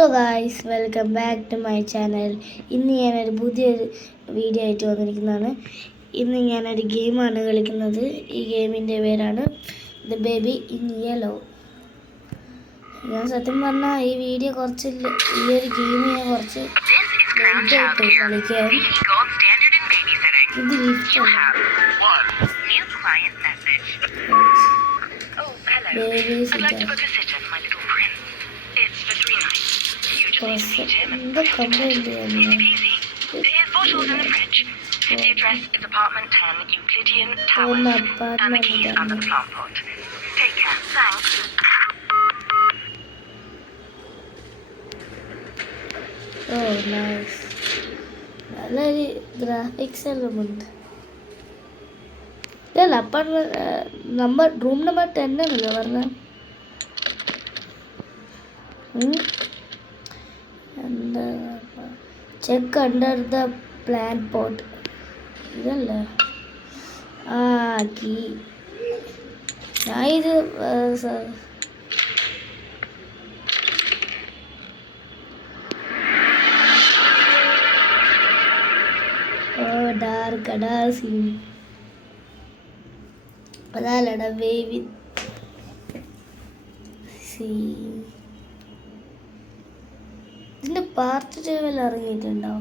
So guys welcome back to my channel. ഇന്ന് ഞാനൊരു പുതിയൊരു വീഡിയോ ആയിട്ട് വന്നിരിക്കുന്നതാണ്. ഇന്ന് ഞാനൊരു ഗെയിമാണ് കളിക്കുന്നത്. ഈ ഗെയിമിൻ്റെ പേരാണ് ദ ബേബി ഇൻ യെല്ലോ. ഞാൻ സത്യം പറഞ്ഞാൽ ഈ വീഡിയോ ഈ ഒരു ഗെയിം ഞാൻ കുറച്ച് ലേറ്റായിട്ട് കളിക്കാൻ. ഇത് എന്താ complaint The address is apartment 10, Euclidean Towers, and the keys under the plant pot. Take care. Thanks. Oh, nice. നല്ലൊരു ഗ്രാഫിക്സ് എല്ലാം ഉണ്ട്. ഇല്ല അപ്പാർട്ട്മെന്റ് റൂം നമ്പർ 10 ആണല്ലോ പറഞ്ഞ. എന്താ check under the plan pot ഇതല്ലേ കീ. ഞാൻ ഇത് ഡാർക്ക് സീൻ അതല്ലടാ വേവി സീ. ഇതിൻ്റെ പാർട്ട് 2 ഇറങ്ങിയിട്ടുണ്ടോ?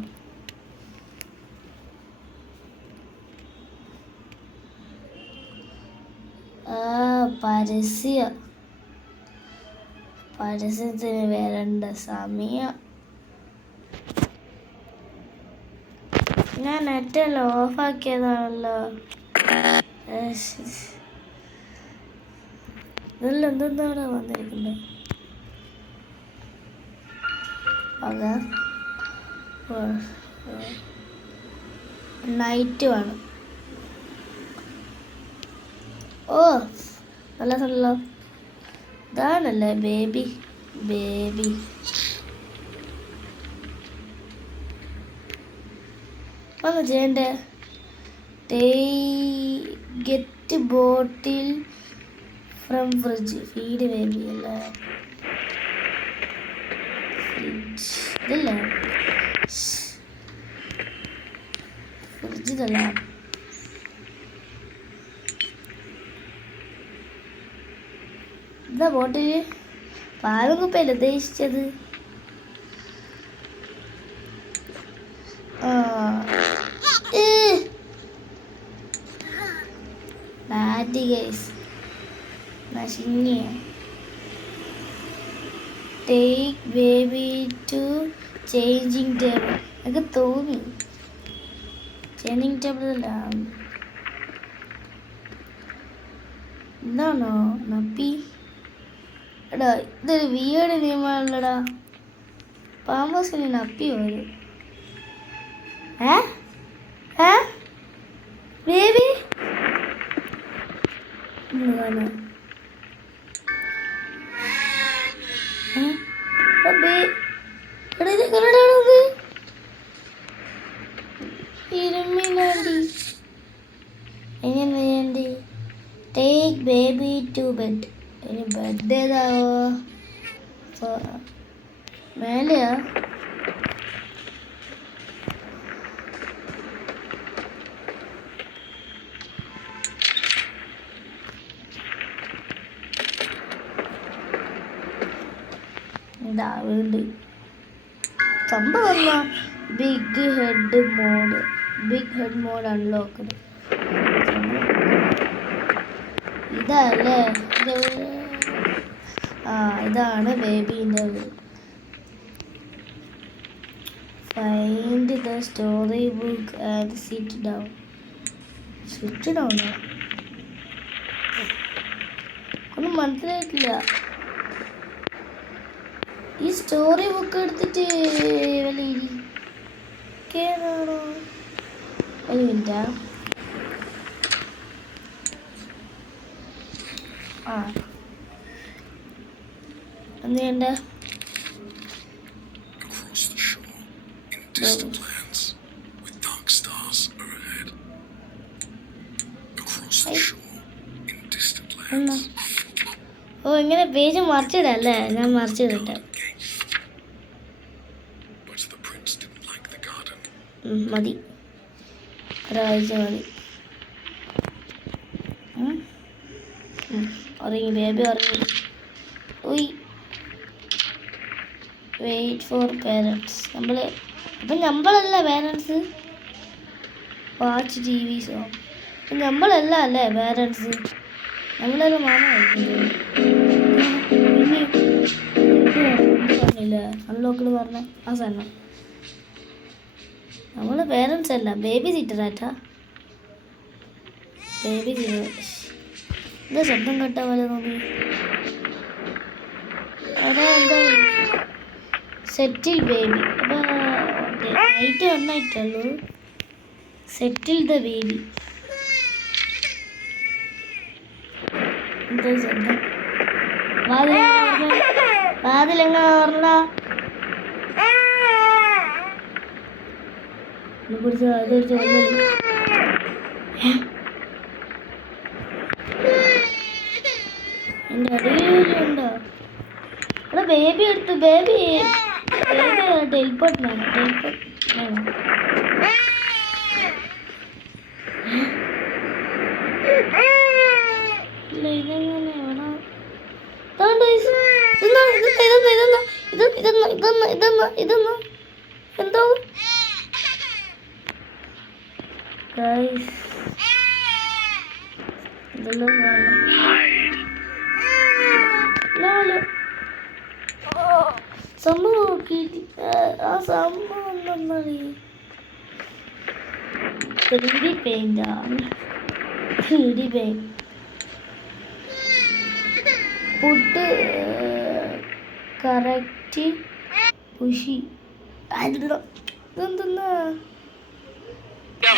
പരസ്യത്തിന് വരേണ്ട സമയം. ഞാൻ നെറ്റെല്ലാം ഓഫാക്കിയതാണല്ലോ. ഇതെല്ലാം എന്തെന്നാണ് വന്നിരിക്കുന്നത്? നൈറ്റ് വേണം. ഓ നല്ല സ്ഥലമല്ലോ. ഇതാണല്ലേ ബേബി ഒന്ന് ചെയ്യണ്ടേ? Get bottle from fridge feed baby അല്ലേ? ഇതല്ലേ ഫ്രിഡ്ജ് ഇതല്ല. എന്താ ബോട്ടില് പാലും കുപ്പയല്ലേ ഉദ്ദേശിച്ചത്? Take baby to changing table. എനിക്ക് തോന്നി ചേഞ്ചിങ് ടേബിൾ അല്ല. എന്താണോ നപ്പി? എടാ ഇതൊരു വീട് നിയമമാണല്ലടാ. പാമ്പസിന് നപ്പി വരും. ബേബി എങ്ങനെയുണ്ട്? Take baby to bed. ഇനി ബെഡ് ഏതാവോ? മേലെയാ? വീട് സംഭവം ബിഗ് ഹെഡ് മോഡ് അൺലോക്ക്ഡ്. ഇതല്ലേ ഇതാണ് ബേബീൻ്റെ വീട്. Find the story book and sit down. ഒന്നും മനസ്സിലായിട്ടില്ല. ഈ സ്റ്റോറി ബുക്ക് എടുത്തിട്ട് വല്ല ഇരിക്കാനാണോ? ഒരു മിനിറ്റാ. എന്ത് ചെയ്യണ്ട? ഓ ഇങ്ങനെ പേജ് മറിച്ചിടല്ലേ? ഞാൻ മറിച്ചിടട്ടെ. മതി, ഒരാഴ്ച മതി. ഉറങ്ങി, ബേബി ഉറങ്ങി. ഉയ്, വെയിറ്റ് ഫോർ പേരൻസ്. നമ്മളല്ല parents. Watch T V show. നമ്മളല്ല അല്ലേ പേരൻസ്, നമ്മളെല്ലാം മാമ പറഞ്ഞില്ല. അൺലോക്കിൽ പറഞ്ഞ ആ സാധനം നമ്മൾ പേരൻസ് അല്ല, ബേബി സിറ്ററാറ്റാ. Baby sitter. എന്താ ശബ്ദം കേട്ട പോലെ നോക്കി. അവിടെ എന്താ സെറ്റിൽ ബേബി. അപ്പോൾ നൈറ്റ് വന്നായിട്ടുള്ളൂ. Settle the baby. എന്താ ശബ്ദം? വാതിലെങ്ങനെ പറഞ്ഞ കുറിച്ച് അതൊരു ചോദ്യം. എൻ്റെ അടിയിലുണ്ടോ? ഇവിടെ ബേബി എടുത്തു. ബേബി ടെലിപ്പോർട്ട് വേണം. ഇല്ല, ഇതെങ്ങനെ എവിടെ? എന്തോ സംഭവം ആ സംഭവം എന്താണെന്നറിയ. 3D പെയിന്റാണ്. 3D പെയിന്റ്. പുട്ട് കറക്റ്റ് ಖುಷಿ ಆದ್ರೂ ಇದಂತನ್ನ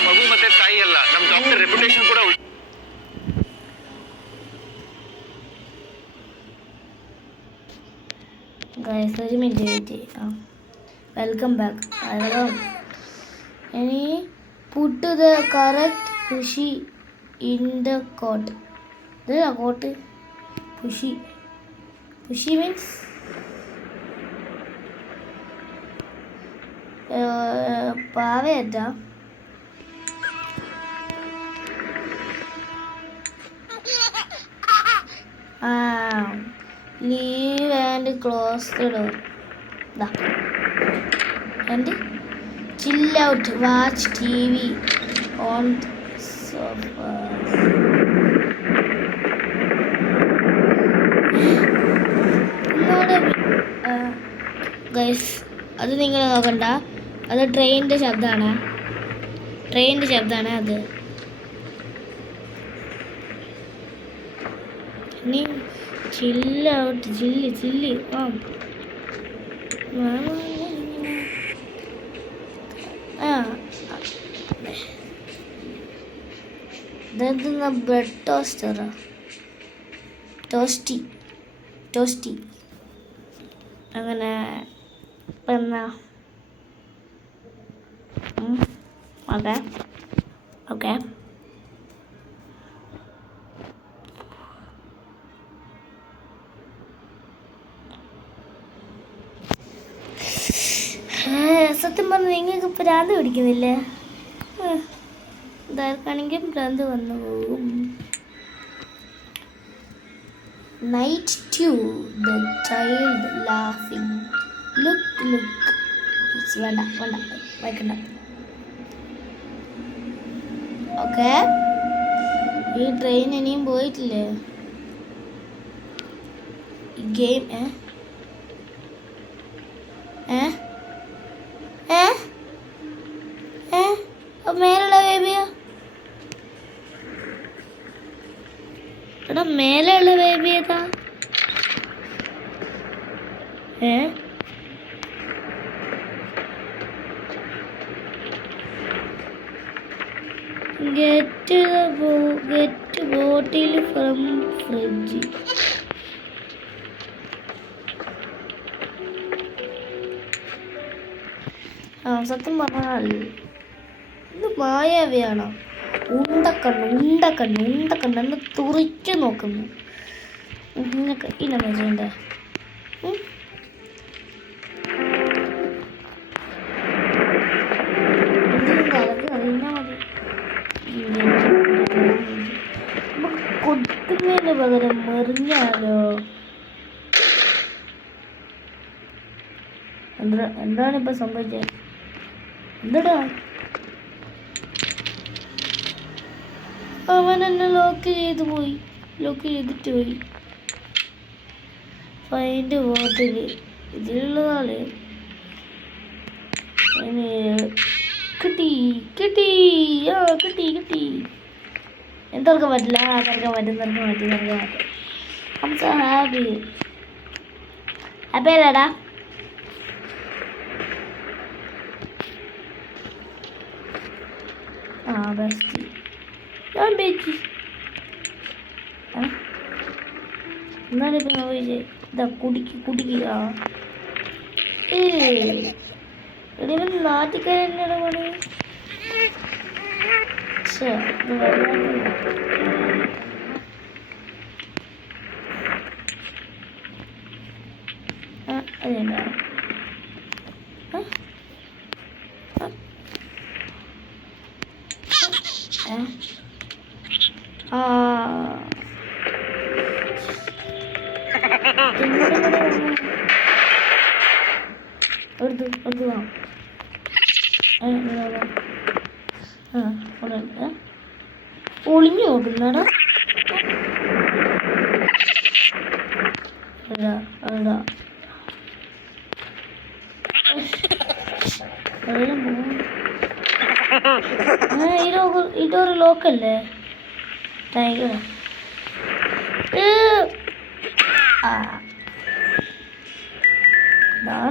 ಮಗು ಮತ್ತೆ ತಾಯಿ ಅಲ್ಲ, ನಮ್ಮ ಡಾಕ್ಟರ್ ರೆಪ್ಯುಟೇಷನ್ ಕೂಡ. ഗൈസ് ഒരു മിനിറ്റ് വെയിറ്റ്. Welcome back. ഇനി പുട്ട് ദ കറക്റ്റ് ಖುಷಿ ഇൻ ദ കോട്ട്. ഇതല്ല കോട്ട്. ಖುಷಿ മീൻസ് പാവയറ്റ. Leave and close the door. And chill out, watch T V on sofa. Guys അത് നിങ്ങൾ നോക്കണ്ട, അത് ട്രെയിനിൻ്റെ ശബ്ദമാണ്. അത്. ഇനി ചില്ല് ഔട്ട്. ചില്ലി ഇതെന്താ? ബ്രെഡ് ടോസ്റ്ററാ? ടോസ്റ്റി. അങ്ങനെ ഇപ്പം എന്നാ? ഓക്കെ സത്യം പറഞ്ഞാൽ നിങ്ങൾക്ക് ഭ്രാന്ത് പിടിക്കുന്നില്ലേ? ഇതാർക്കാണെങ്കിൽ ഭ്രാന്ത് വന്നു പോകും. Night 2 the child laughing. look വേണ്ട വായിക്കണ്ട. ഓക്കെ, ഈ ട്രെയിൻ ഇനിയും പോയിട്ടില്ലേ? ഈ ഗെയിം മേലുള്ള ബേബിയോ? എടാ മേലെയുള്ള ബേബി ഏതാ? get bottle from fridge. സത്യം പറഞ്ഞാൽ ഇത് മായാവിയാണോ? ഉണ്ടക്കണ്ണ് എന്ന് തുറിച്ചു നോക്കുന്നു. നിങ്ങൾക്ക് ഇല്ലെന്ന് ചെയ്യണ്ടേ? എന്താണ് ഇപ്പൊ സംഭവിച്ചത്? എന്താടാ? അവൻ എന്നെ ലോക്ക് ചെയ്തിട്ട് പോയി. ഫൈൻഡ് ബോട്ടില് ഇതിലുള്ളതാണ്. കിട്ടി. തുറക്കാൻ പറ്റില്ല. തുറക്കാൻ പറ്റും. I'm so happy. Happy അല്ലേടാ? ബെസ്റ്റ്. ഞാൻ ബേക്കി എന്നാലും ഇപ്പം ചോദിച്ചേ ഇതാ കുടിക്കുക. ഇവൻ നാട്ടിക്കാരനാണ് പണി. അതെന്താ ഒളിഞ്ഞു നോക്കുന്നാടാ. ഇതൊരു ലോക്കല്ലേ? ടൈഗർ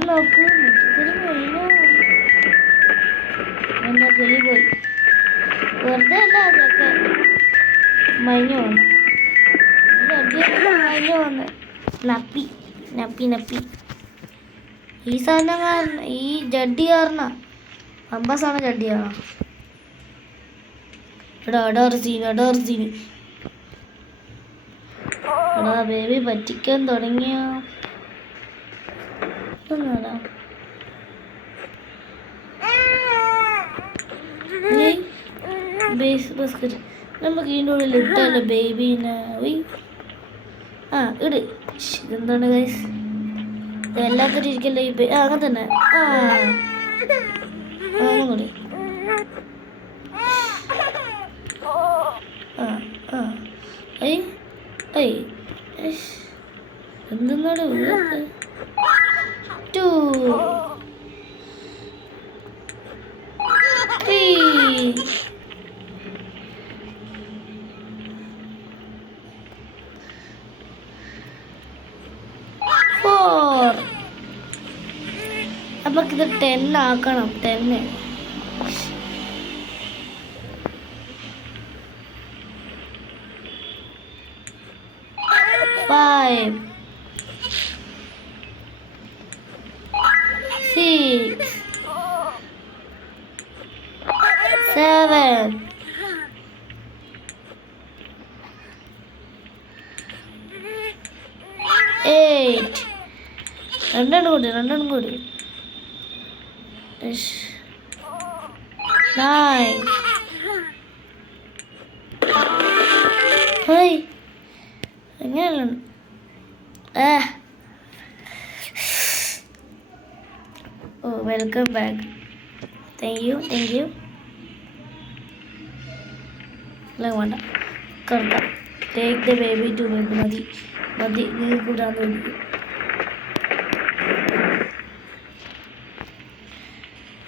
നോക്ക് മുറ്റത്തിന് പോയിനോ? എന്താ കിളി പോയി? വെറുതെ അല്ല അതൊക്കെ മഞ്ഞു വന്ന് നപ്പി ഈ സാധനം കാരണം, ഈ ജഡ്ഡി കാരണ അമ്പസാണ് ജഡ്ഡി കാരണം. എടാ ബേബി പറ്റിക്കാൻ തുടങ്ങിയ ബസ്കറ്റ് നമുക്ക് ഇതിൻ്റെ ഉള്ളിൽ ഇട്ടല്ലോ ബേബീനെ. ഇട്. ഇതെന്താണ് ഗൈസ്? എല്ലാത്തിനും ഇരിക്കല്ലേ ഈ അങ്ങനെ തന്നെ. കൂടി എന്തെന്നാണ് ടു 3 4. നമുക്കിത് 10 ആക്കണം. 10 5 6 7 8 രണ്ടെണ്ണം കൂടി 9 എങ്ങനെയല്ല വെൽക്കം ബാക്ക്. താങ്ക് യു വേണ്ട കറക്കാം. Take the baby to baby. മതി നീ കൂടാൻ തോന്നിക്കും.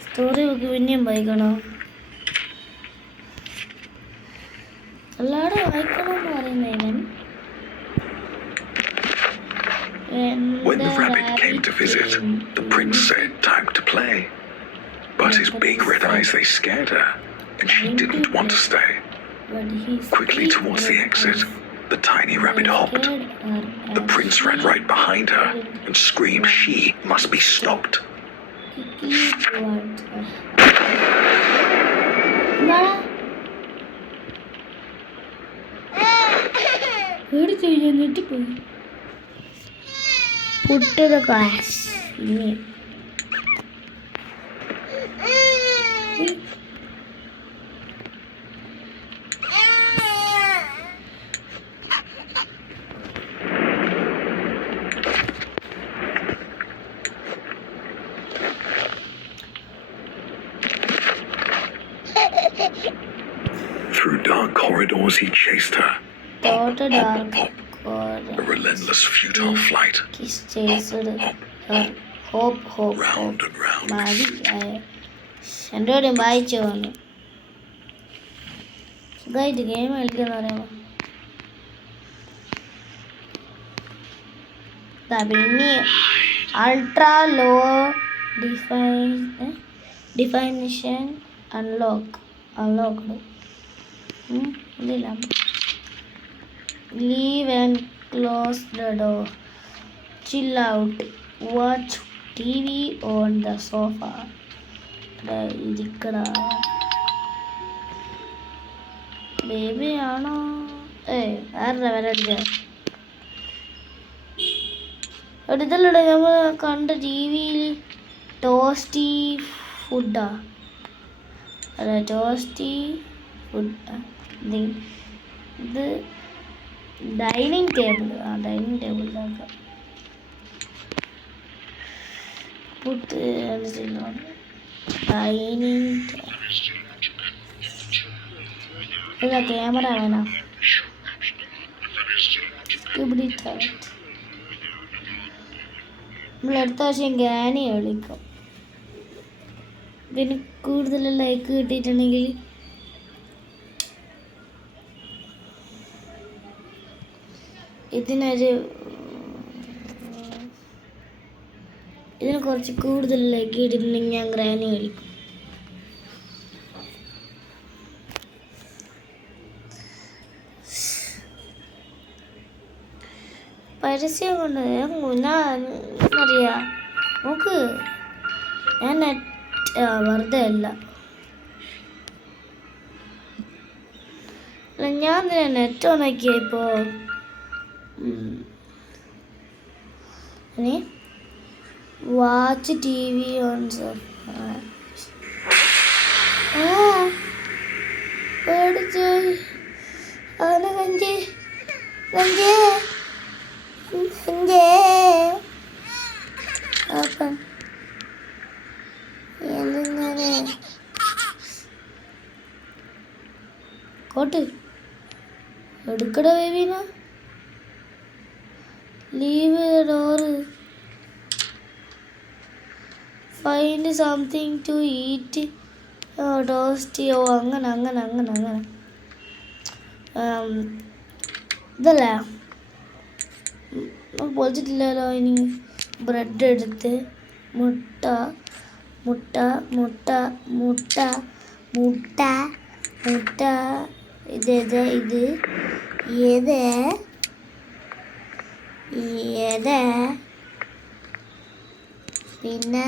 സ്റ്റോറി ബുക്ക് പിന്നെയും വായിക്കണോ? എല്ലാവരും വായിക്കണമെന്ന് പറയുന്നതിനും When the rabbit came to visit, the prince said, "Time to play." But his big red eyes, they scared her, and she didn't want to stay. Quickly towards the exit, the tiny rabbit hopped. The prince ran right behind her and screamed she must be stopped. Put to the glass. Through dark corridors he chased her. Thought dark A relentless, futile flight. Kiss chased her hope Round and round. മതി എൻ്റെ കൂടെ വായിച്ചു വന്നു സുഖമായിട്ട് game കളിക്കുന്ന പറയുമ്പോൾ പിന്നെ ultra low definition unlocked ഇതില്ല leave and close the door chill out watch TV on the sofa. ഇരിക്കടാ ബേബി ആണോ ആരുടെ വരടിച്ച എടുത്തല്ലടാ നമ്മൾ കണ്ട TV യിൽ ടോസ്റ്റി ഫുഡാ അല്ല ടോസ്റ്റി ഫുഡ് ഇത് ഡൈനിങ് ടേബിൾ ഡൈനിങ് ടേബിളിലാക്കാം put dining ഇതാ ക്യാമറ വേണം നമ്മൾ അടുത്ത വർഷം ഗ്രാനി കളിക്കും പിന്നെ കൂടുതൽ ലൈക്ക് കിട്ടിയിട്ടുണ്ടെങ്കിൽ ഇതിന് കുറച്ച് കൂടുതൽ ലൈക്ക് ഇട്ടിട്ടുണ്ടെങ്കിൽ ഞാൻ ഗ്രാനി കളിക്കും പരസ്യം കൊണ്ട് അറിയാ നോക്ക് ഞാൻ വെറുതെ അല്ല ഞാൻ നെറ്റ് ഓണാക്കിയ ഇപ്പോ വാച്ച് TV ഓൺ പേടിച്ച് അവനെ കഞ്ചേ അപ്പം എന്നിങ്ങനെ കോട്ട് എടുക്കട ബേബീന leave door find something to eat toast അങ്ങനെ ഇതല്ല പൊളിച്ചിട്ടില്ലല്ലോ ഇനി ബ്രെഡ് എടുത്ത് മുട്ട ഇത് പിന്നെ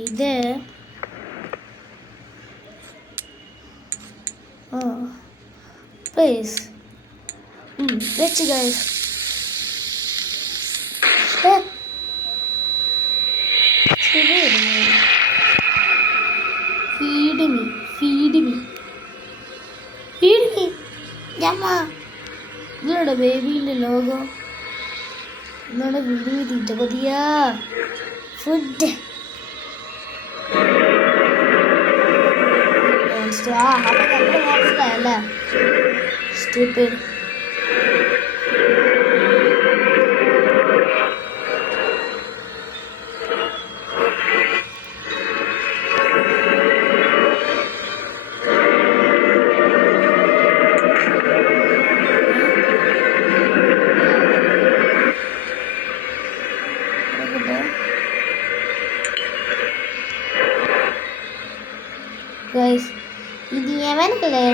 ഇത് please let's guys feed me ജമ്മ ഇതിലൂടെ ബേബീൻ്റെ ലോഗോ എന്നോട് വീട് തീറ്റ കൊതിയാ ഫുഡ് മനസ്സിലായല്ലേ stupid guys ഇത് യമനല്ലേ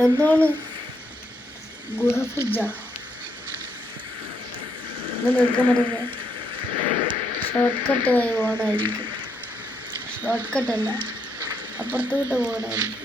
എന്താണ് ഗുഹ ഫ്രിഡ്ജ ഇതൊന്നും എടുക്കാൻ പറ്റില്ല ഷോർട്ട് കട്ട് വഴി പോകണമായിരിക്കും ഷോർട്ട് കട്ടല്ല അപ്പുറത്തോട്ട് പോകണമായിരിക്കും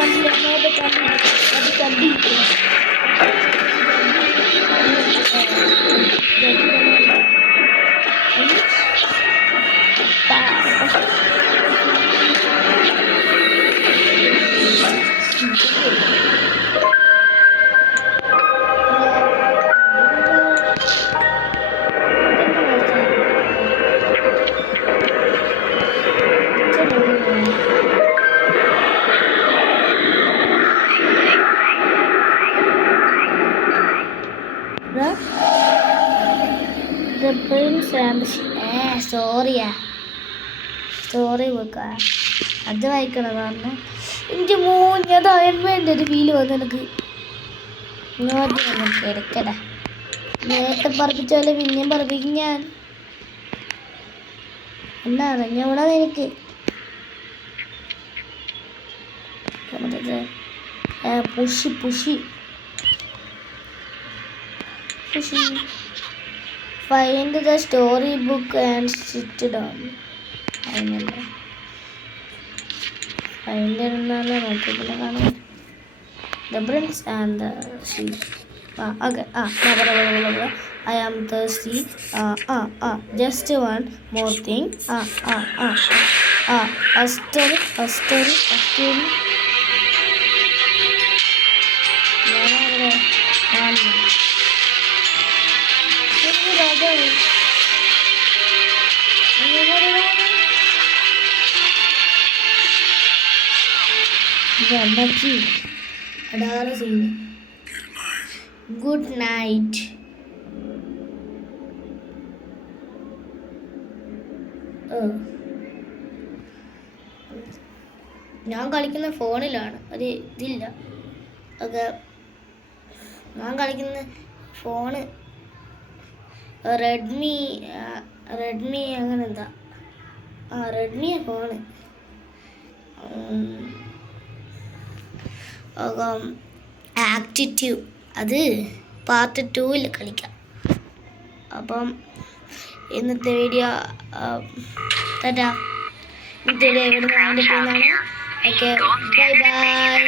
മനസ്സിലാക്കാതെ കണ്ടിരിക്കണം. The Prince and സ്റ്റോറി വെക്കുക. അത് വായിക്കണതാണ്. എനിക്ക് മൂഞ്ഞത് അയൺമേൻ്റെ ഒരു ഫീല് വന്നു എനിക്ക്. ഇങ്ങോട്ട് കിടക്കട. നേരത്തെ പറപ്പിച്ച പോലെ പിന്നെയും പറപ്പിക്കും ഞാൻ. എന്നാ അറിഞ്ഞൂടാ എനിക്ക്. Pushy Find the storybook and sit down. Find the prince and the sheep. Okay. I am thirsty. Just one more thing. A story. Good night. ഞാൻ കളിക്കുന്ന ഫോണിലാണ്, ഒരു ഇതില്ല. ഒക്കെ ഞാൻ കളിക്കുന്ന ഫോണ് റെഡ്മി അങ്ങനെ എന്താ റെഡ്മിയാ ഫോണ്. ആക്ടിറ്റ്യൂഡ് അത് പാർട്ട് 2 കളിക്കാം. അപ്പം ഇന്നത്തെ വീഡിയോ ഇവിടെ ഓക്കെ, ബൈ.